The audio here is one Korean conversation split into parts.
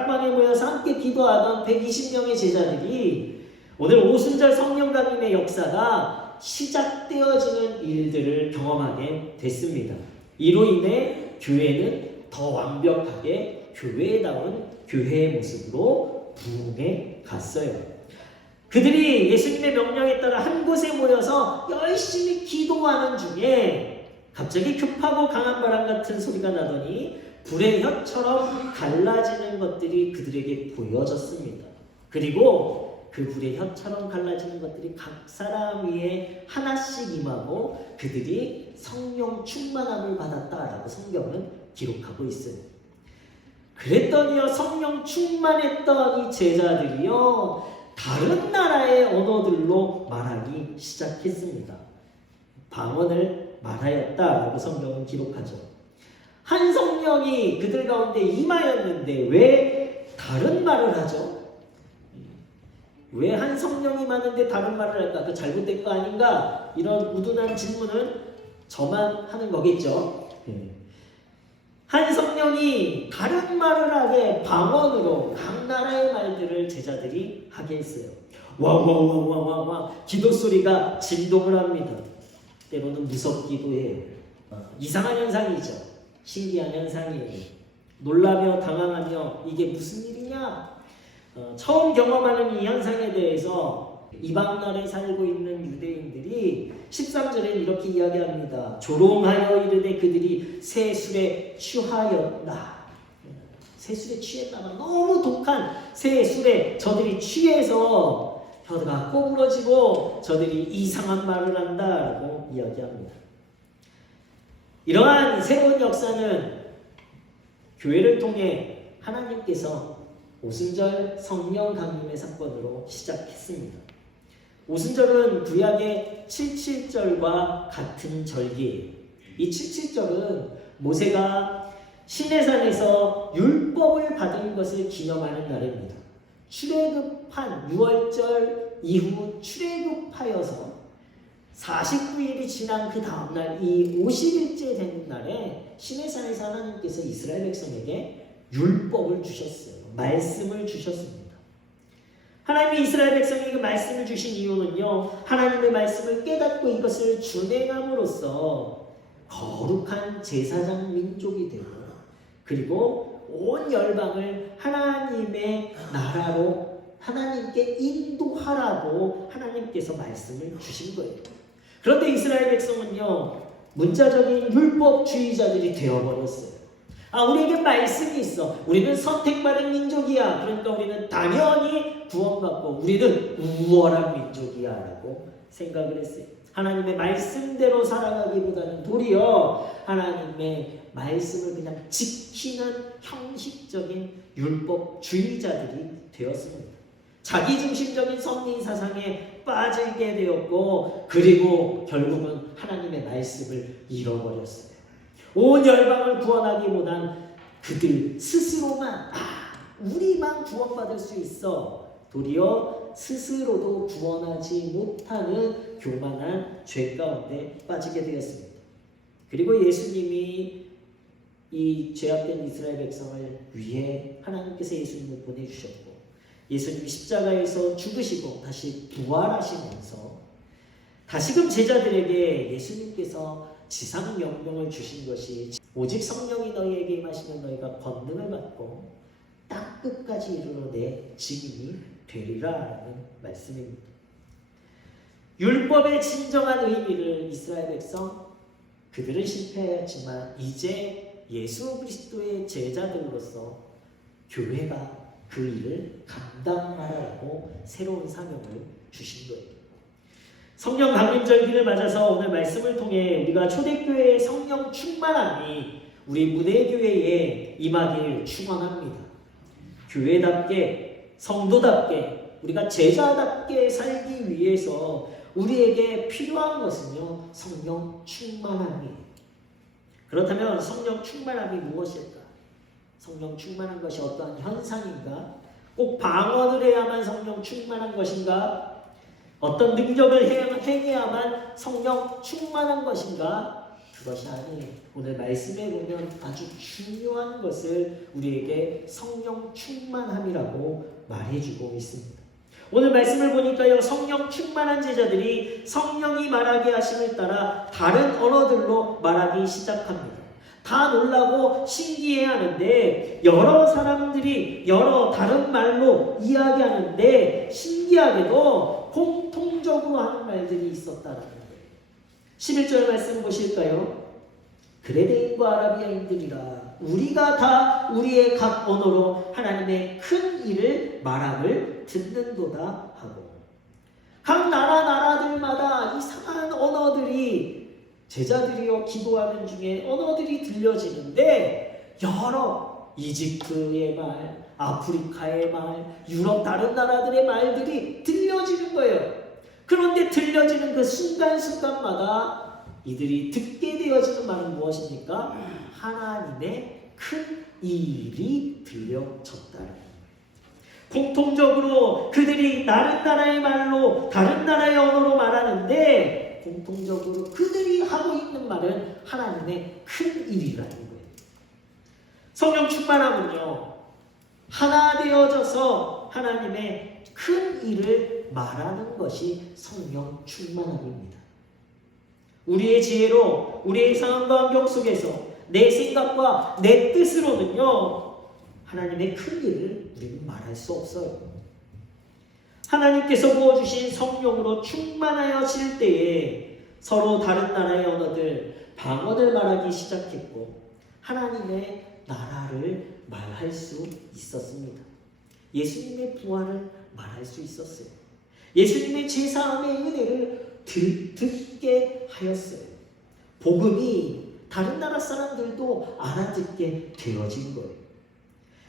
다락방에 모여서 함께 기도하던 120명의 제자들이 오늘 오순절 성령 강림의 역사가 시작되어지는 일들을 경험하게 됐습니다. 이로 인해 교회는 더 완벽하게 교회다운 교회의 모습으로 부흥해 갔어요. 그들이 예수님의 명령에 따라 한 곳에 모여서 열심히 기도하는 중에 갑자기 급하고 강한 바람 같은 소리가 나더니 불의 혀처럼 갈라지는 것들이 그들에게 보여졌습니다. 그리고 그 불의 혀처럼 갈라지는 것들이 각 사람 위에 하나씩 임하고 그들이 성령 충만함을 받았다라고 성경은 기록하고 있어요. 그랬더니요, 성령 충만했던 이 제자들이요, 다른 나라의 언어들로 말하기 시작했습니다. 방언을 말하였다라고 성경은 기록하죠. 한 성령이 그들 가운데 임하였는데 왜 다른 말을 하죠? 왜 한 성령이 많은데 다른 말을 할까? 그 잘못된 거 아닌가? 이런 우둔한 질문은 저만 하는 거겠죠. 한 성령이 다른 말을 하게 방언으로 각 나라의 말들을 제자들이 하게 했어요. 와와와와와와 기도 소리가 진동을 합니다. 때로는 무섭기도 해요. 이상한 현상이죠. 신기한 현상이에요. 놀라며 당황하며 이게 무슨 일이냐? 처음 경험하는 이 현상에 대해서 이방나라에 살고 있는 유대인들이 13절에 이렇게 이야기합니다. 조롱하여 이르되 그들이 새 술에 취하였다. 새 술에 취했다가 너무 독한 새 술에 저들이 취해서 혀가 꼬부러지고 저들이 이상한 말을 한다라고 이야기합니다. 이러한 새로운 역사는 교회를 통해 하나님께서 오순절 성령 강림의 사건으로 시작했습니다. 오순절은 구약의 77절과 같은 절기예요. 이 77절은 모세가 시내산에서 율법을 받은 것을 기념하는 날입니다. 출애굽한 6월절 이후 출애굽하여서 49일이 지난 그 다음날 이 50일째 되는 날에 시내산에서 하나님께서 이스라엘 백성에게 율법을 주셨어요. 말씀을 주셨습니다. 하나님이 이스라엘 백성에게 말씀을 주신 이유는요, 하나님의 말씀을 깨닫고 이것을 준행함으로써 거룩한 제사장 민족이 되고 그리고 온 열방을 하나님의 나라로 하나님께 인도하라고 하나님께서 말씀을 주신 거예요. 그런데 이스라엘 백성은요, 문자적인 율법주의자들이 되어버렸어요. 우리에게 말씀이 있어. 우리는 선택받은 민족이야. 그러니까 우리는 당연히 구원받고 우리는 우월한 민족이야 라고 생각을 했어요. 하나님의 말씀대로 살아가기보다는 도리어 하나님의 말씀을 그냥 지키는 형식적인 율법주의자들이 되었습니다. 자기중심적인 선민 사상에 빠지게 되었고 그리고 결국은 하나님의 말씀을 잃어버렸어요. 온 열방을 구원하기보단 그들 스스로만 우리만 구원받을 수 있어 도리어 스스로도 구원하지 못하는 교만한 죄 가운데 빠지게 되었습니다. 그리고 예수님이 이 죄악된 이스라엘 백성을 위해 하나님께서 예수님을 보내주셨고 예수님이 십자가에서 죽으시고 다시 부활하시면서 다시금 제자들에게 예수님께서 지상 명령을 주신 것이 오직 성령이 너희에게 임하시면 너희가 권능을 받고 땅 끝까지 이르러 내 증인이 되리라 라는 말씀입니다. 율법의 진정한 의미를 이스라엘 백성 그들은 실패하였지만 이제 예수 그리스도의 제자들로서 교회가 그 일을 감당하라고 새로운 사명을 주신 거예요. 성령 강림절기를 맞아서 오늘 말씀을 통해 우리가 초대교회의 성령 충만함이 우리 문해교회에 임하길 축원합니다. 교회답게 성도답게 우리가 제자답게 살기 위해서 우리에게 필요한 것은요 성령 충만함이에요. 그렇다면 성령 충만함이 무엇일까? 성령 충만한 것이 어떠한 현상인가? 꼭 방언을 해야만 성령 충만한 것인가? 어떤 능력을 행해야만 성령 충만한 것인가? 그것이 아니에요. 오늘 말씀에 보면 아주 중요한 것을 우리에게 성령 충만함이라고 말해주고 있습니다. 오늘 말씀을 보니까요, 성령 충만한 제자들이 성령이 말하게 하심을 따라 다른 언어들로 말하기 시작합니다. 다 놀라고 신기해하는데 여러 사람들이 여러 다른 말로 이야기하는데 신기하게도 공통적으로 하는 말들이 있었다라는 거예요. 11절 말씀 보실까요? 그레데인과 아라비아인들이라 우리가 다 우리의 각 언어로 하나님의 큰 일을 말함을 듣는도다 하고, 각 나라들마다 이상한 언어들이 제자들이요 기도하는 중에 언어들이 들려지는데 여러 이집트의 말, 아프리카의 말, 유럽 다른 나라들의 말들이 들려지는 거예요. 그런데 들려지는 그 순간순간마다 이들이 듣게 되어지는 말은 무엇입니까? 하나님의 큰 일이 들려졌다는 거예요. 공통적으로 그들이 다른 나라의 말로 다른 나라의 언어로 말하는데 공통적으로 그들이 하고 있는 말은 하나님의 큰 일이라는 거예요. 성령 충만함은요, 하나 되어져서 하나님의 큰 일을 말하는 것이 성령 충만함입니다. 우리의 지혜로 우리의 상황과 환경 속에서 내 생각과 내 뜻으로는요 하나님의 큰 일을 우리는 말할 수 없어요. 하나님께서 부어주신 성령으로 충만하여질 때에 서로 다른 나라의 언어들, 방언을 말하기 시작했고 하나님의 나라를 말할 수 있었습니다. 예수님의 부활을 말할 수 있었어요. 예수님의 제사함의 은혜를 듣게 하였어요. 복음이 다른 나라 사람들도 알아듣게 되어진 거예요.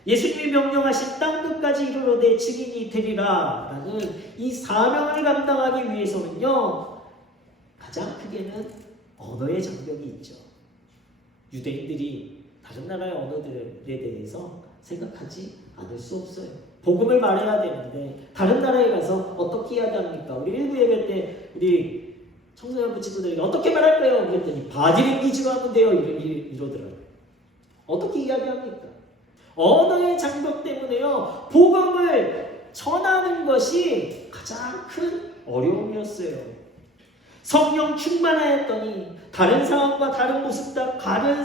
예수님이 명령하신 땅끝까지 이르러되 증인이 되리라 라는 이 사명을 감당하기 위해서는요 가장 크게는 언어의 장벽이 있죠. 유대인들이 다른 나라의 언어들에 대해서 생각하지 않을 수 없어요. 복음을 말해야 되는데 다른 나라에 가서 어떻게 이야기합니까? 우리 일부 예배 때 우리 청소년부 친구들에게 어떻게 말할까요? 그랬더니 바디랭귀지로 하면 돼요 이러더라고요. 어떻게 이야기합니까? 언어의 장벽 때문에요 복음을 전하는 것이 가장 큰 어려움이었어요. 성령 충만하였더니 다른 상황과 다른 모습과 다른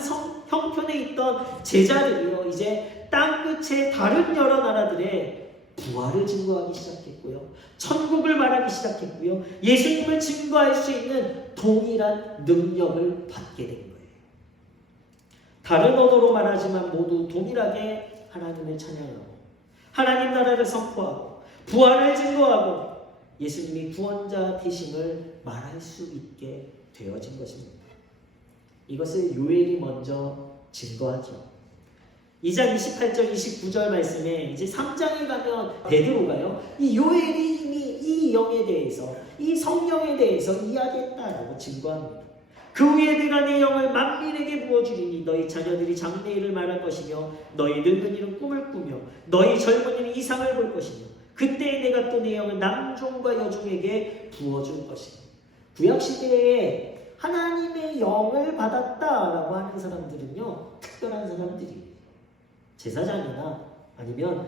형편에 있던 제자들이요 이제 땅끝의 다른 여러 나라들의 부활을 증거하기 시작했고요, 천국을 말하기 시작했고요, 예수님을 증거할 수 있는 동일한 능력을 받게 된 거예요. 다른 언어로 말하지만 모두 동일하게 하나님을 찬양하고 하나님 나라를 선포하고 부활을 증거하고 예수님이 구원자 되심을 말할 수 있게 되어진 것입니다. 이것을 요엘이 먼저 증거하죠. 2장 28절 29절 말씀에 이제 3장에 가면 베드로가요 이 요엘이 이미 이 영에 대해서 이 성령에 대해서 이야기했다라고 증거합니다. 그 후에 내가 내 영을 만민에게 부어주리니 너희 자녀들이 장래일을 말할 것이며 너희 늙은이는 꿈을 꾸며 너희 젊은이는 이상을 볼 것이며 그때 내가 또 내 영을 남종과 여종에게 부어줄 것이니. 구약시대에 하나님의 영을 받았다라고 하는 사람들은요 특별한 사람들이에요. 제사장이나 아니면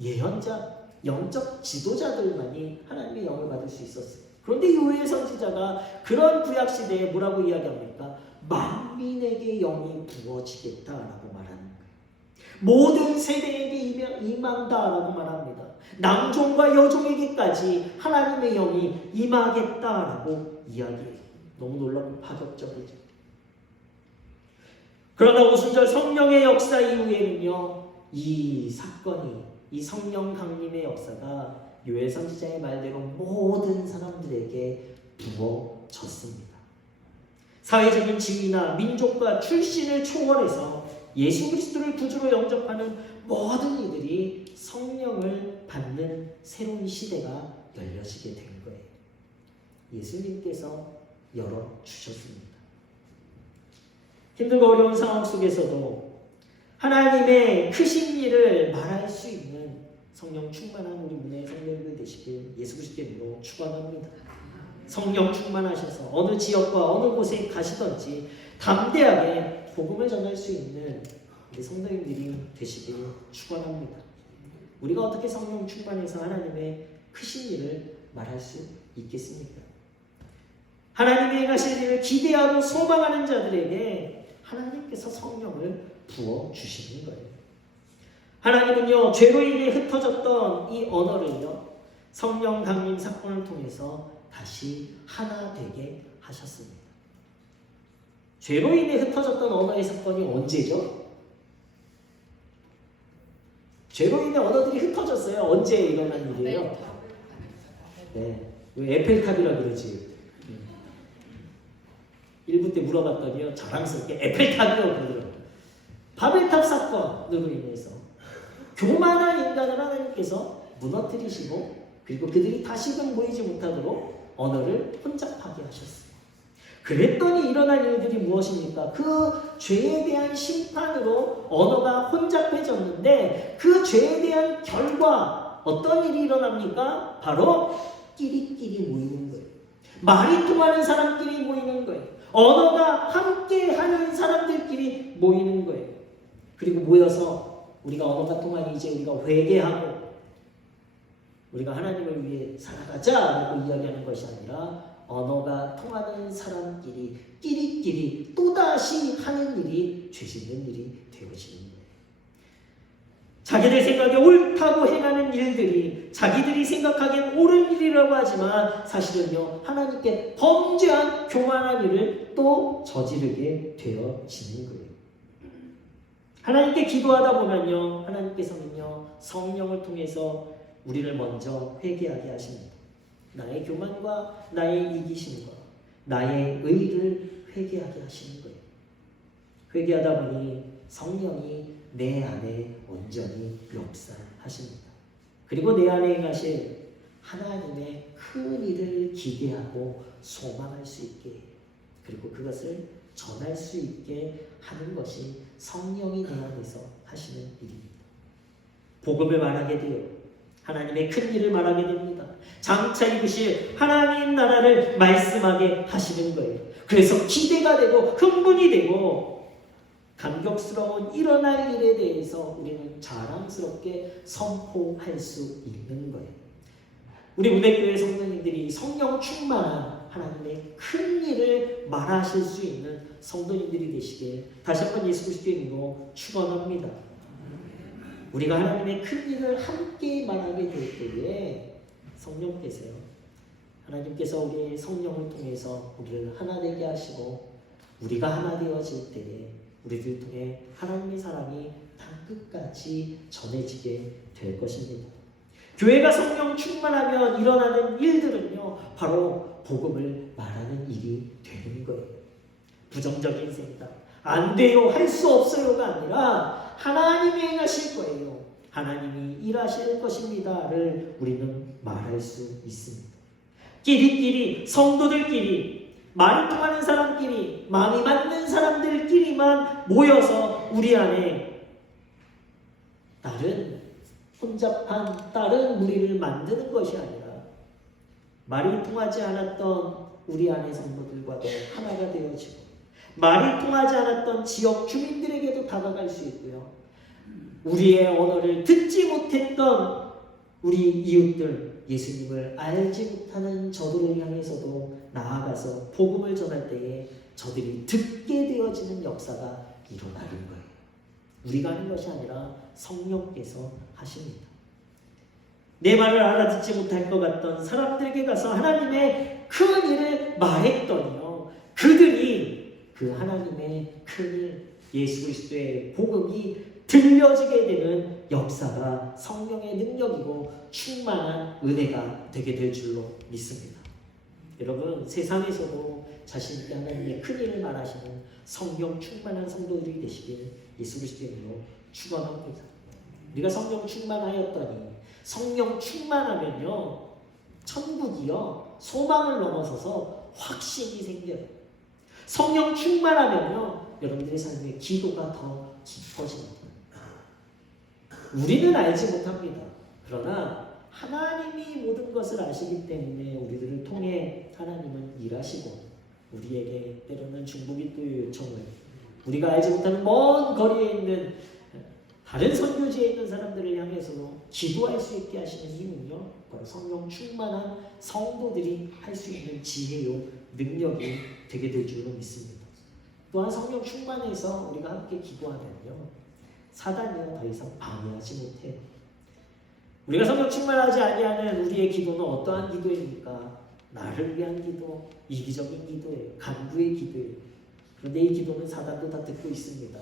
예언자, 영적 지도자들만이 하나님의 영을 받을 수 있었어요. 그런데 요엘 선지자가 그런 구약시대에 뭐라고 이야기합니까? 만민에게 영이 부어지겠다라고 말하는 거예요. 모든 세대에게 임한다라고 말합니다. 남종과 여종에게까지 하나님의 영이 임하겠다라고 이야기해요. 너무 놀랍고 파격적이죠. 그러나 오순절 성령의 역사 이후에는요 이 사건이, 이 성령 강림의 역사가 요엘 선지자의 말대로 모든 사람들에게 부어졌습니다. 사회적인 지위나 민족과 출신을 초월해서 예수 그리스도를 구주로 영접하는 모든 이들이 성령을 받는 새로운 시대가 열려지게 된 거예요. 예수님께서 열어주셨습니다. 힘들고 어려운 상황 속에서도 하나님의 크신 일을 말할 수 있는 성령 충만한 우리 문의 성령들 되시길 예수 그리스도의 이름으로 축원합니다. 성령 충만하셔서 어느 지역과 어느 곳에 가시든지 담대하게 복음을 전할 수 있는 우리 성도님들이 되시길 축원합니다. 우리가 어떻게 성령 충만해서 하나님의 크신 일을 말할 수 있겠습니까? 하나님의 행하실 일을 기대하고 소망하는 자들에게 하나님께서 성령을 부어 주시는 거예요. 하나님은요, 죄로 인해 흩어졌던 이 언어를요, 성령 강림 사건을 통해서 다시 하나 되게 하셨습니다. 죄로 인해 흩어졌던 언어의 사건이 언제죠? 죄로 인해 언어들이 흩어졌어요. 언제 일어난 일이에요? 네, 에펠탑이라 그러지. 1부 때 물어봤더니요, 자랑스럽게 에펠탑이라고 그러더라고요. 바벨탑 사건으로 인해서 교만한 인간을 하나님께서 무너뜨리시고, 그리고 그들이 다시금 모이지 못하도록 언어를 혼잡하게 하셨어요. 그랬더니 일어난 일들이 무엇입니까? 그 죄에 대한 심판으로 언어가 혼잡해졌는데 그 죄에 대한 결과 어떤 일이 일어납니까? 바로 끼리끼리 모이는 거예요. 말이 통하는 사람끼리 모이는 거예요. 언어가 함께하는 사람들끼리 모이는 거예요. 그리고 모여서 우리가 언어가 통하니 이제 우리가 회개하고 우리가 하나님을 위해 살아가자라고 이야기하는 것이 아니라 언어가 통하는 사람끼리 끼리끼리 또다시 하는 일이 죄 짓는 일이 되어지는 거예요. 자기들 생각에 옳다고 행하는 일들이 자기들이 생각하기엔 옳은 일이라고 하지만 사실은요, 하나님께 범죄한 교만한 일을 또 저지르게 되어지는 거예요. 하나님께 기도하다 보면요, 하나님께서는요, 성령을 통해서 우리를 먼저 회개하게 하십니다. 나의 교만과 나의 이기심과 나의 의를 회개하게 하시는 거예요. 회개하다 보니 성령이 내 안에 온전히 역사하십니다. 그리고 내 안에 행하실 하나님의 큰 일을 기대하고 소망할 수 있게, 그리고 그것을 전할 수 있게 하는 것이 성령이 내 안에서 하시는 일입니다. 복음을 말하게 되어 하나님의 큰 일을 말하게 됩니다. 장차 이루실 하나님 나라를 말씀하게 하시는 거예요. 그래서 기대가 되고 흥분이 되고 감격스러운 일어날 일에 대해서 우리는 자랑스럽게 선포할 수 있는 거예요. 우리 운해교회 성도님들이 성령 충만한 하나님의 큰 일을 말하실 수 있는 성도님들이 되시길 다시 한번 예수 그리스도의 이름으로 축원합니다. 우리가 하나님의 큰 일을 함께 말하게 될 때에 성령께서요, 하나님께서 우리의 성령을 통해서 우리를 하나 되게 하시고 우리가 하나 되어질 때에 우리들 통해 하나님의 사랑이 땅끝까지 전해지게 될 것입니다. 교회가 성령 충만하면 일어나는 일들은요, 바로 복음을 말하는 일이 되는 거예요. 부정적인 생각, 안 돼요, 할 수 없어요가 아니라 하나님이 행하실 거예요, 하나님이 일하실 것입니다를 우리는 말할 수 있습니다. 끼리끼리, 성도들끼리, 말이 통하는 사람끼리, 마음이 맞는 사람들끼리만 모여서 우리 안에 다른 혼잡한 다른 무리를 만드는 것이 아니라 말이 통하지 않았던 우리 안의 성도들과도 하나가 되어지고 말이 통하지 않았던 지역 주민들에게도 다가갈 수 있고요, 우리의 언어를 듣지 못했던 우리 이웃들, 예수님을 알지 못하는 저들을 향해서도 나아가서 복음을 전할 때에 저들이 듣게 되어지는 역사가 일어나는 거예요. 우리가 하는 것이 아니라 성령께서 하십니다. 내 말을 알아듣지 못할 것 같던 사람들에게 가서 하나님의 큰 일을 말했더니요, 그들이 그 하나님의 큰 일, 예수 그리스도의 복음이 들려지게 되는 역사가 성령의 능력이고 충만한 은혜가 되게 될 줄로 믿습니다. 여러분, 세상에서도 자신있게 하나님의 큰 일을 말하시는 성령 충만한 성도들이 되시길 예수 그리스도의 이름으로 축원합니다. 우리가 성령 충만하였더니, 성령 충만하면요, 천국이요, 소망을 넘어서서 확신이 생겨요. 성령 충만하면요, 여러분들의 삶에 기도가 더 깊어집니다. 우리는 알지 못합니다. 그러나 하나님이 모든 것을 아시기 때문에 우리들을 통해 하나님은 일하시고 우리에게 때로는 중보기도의 요청을 우리가 알지 못하는 먼 거리에 있는 다른 선교지에 있는 사람들을 향해서도 기도할 수 있게 하시는 힘은요 바로 성령 충만한 성도들이 할 수 있는 지혜요 능력이 되게 될 줄로 믿습니다. 또한 성령 충만해서 우리가 함께 기도하면요 사단이요 더 이상 방해하지 못해요. 우리가 성령 충만하지 아니하는 우리의 기도는 어떠한 기도입니까? 나를 위한 기도, 이기적인 기도예요. 간구의 기도예요. 그런데 이 기도는 사단도 다 듣고 있습니다.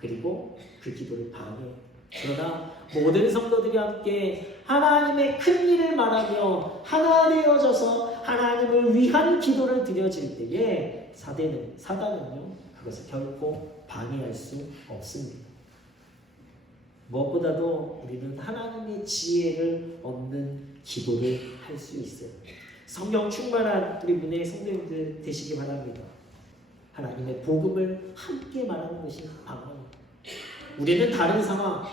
그리고 그 기도를 방해해요. 그러나 모든 성도들이 함께 하나님의 큰 일을 말하며 하나 되어져서 하나님을 위한 기도를 드려질 때에 사단은요 그것을 결코 방해할 수 없습니다. 무엇보다도 우리는 하나님의 지혜를 얻는 기도를 할 수 있어요. 성령 충만한 우리 문혜의 성도님들 되시기 바랍니다. 하나님의 복음을 함께 말하는 것이 방언입니다. 우리는 다른 상황,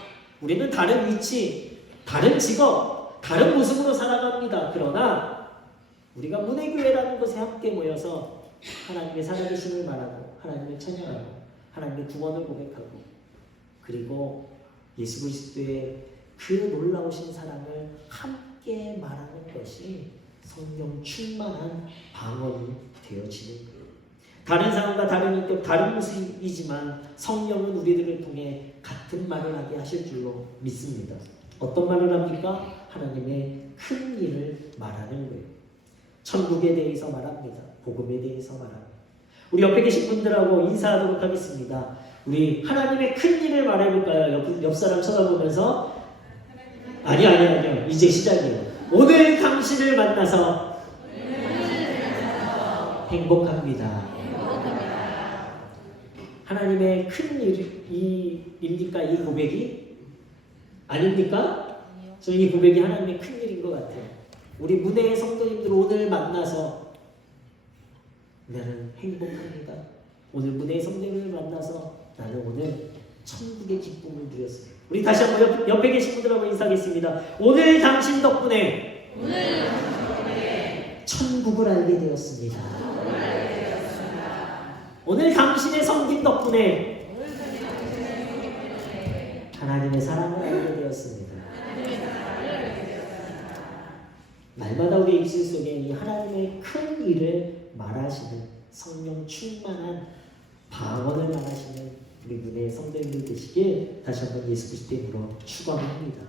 우리는 다른 위치, 다른 직업, 다른 모습으로 살아갑니다. 그러나 우리가 문혜교회라는 곳에 함께 모여서 하나님의 살아계심을 말하고 하나님을 찬양하고 하나님의 구원을 고백하고 그리고 예수 그리스도의 그 놀라우신 사랑을 함께 말하는 것이 성령 충만한 방언이 되어지는 거예요. 다른 사람과 다른 인격, 다른 모습이지만 성령은 우리들을 통해 같은 말을 하게 하실 줄로 믿습니다. 어떤 말을 합니까? 하나님의 큰 일을 말하는 거예요. 천국에 대해서 말합니다. 복음에 대해서 말합니다. 우리 옆에 계신 분들하고 인사하도록 하겠습니다. 우리 하나님의 큰 일을 말해볼까요? 옆 사람 쳐다보면서 아니요. 이제 시작이에요. 오늘 당신을 만나서 행복합니다. 하나님의 큰 일입니까? 이 고백이? 아닙니까? 저는 이 고백이 하나님의 큰 일인 것 같아요. 우리 문혜의 성도님들 오늘 만나서 나는 행복합니다. 오늘 문혜의 성도님을 만나서 나는 오늘 천국의 기쁨을 누렸습니다. 우리 다시 한번 옆에 계신 분들하고 인사하겠습니다. 오늘 당신 덕분에 천국을 알게 되었습니다. 오늘 당신의 섬김 덕분에 하나님의 사랑을 알게 되었습니다. 날마다 우리 입술 속에 이 하나님의 큰 일을 말하시는 성령 충만한 방언을 말하시는 우리 문혜의 성도님들 되시길 다시 한번 예수 그리스도의 이름으로 축원합니다.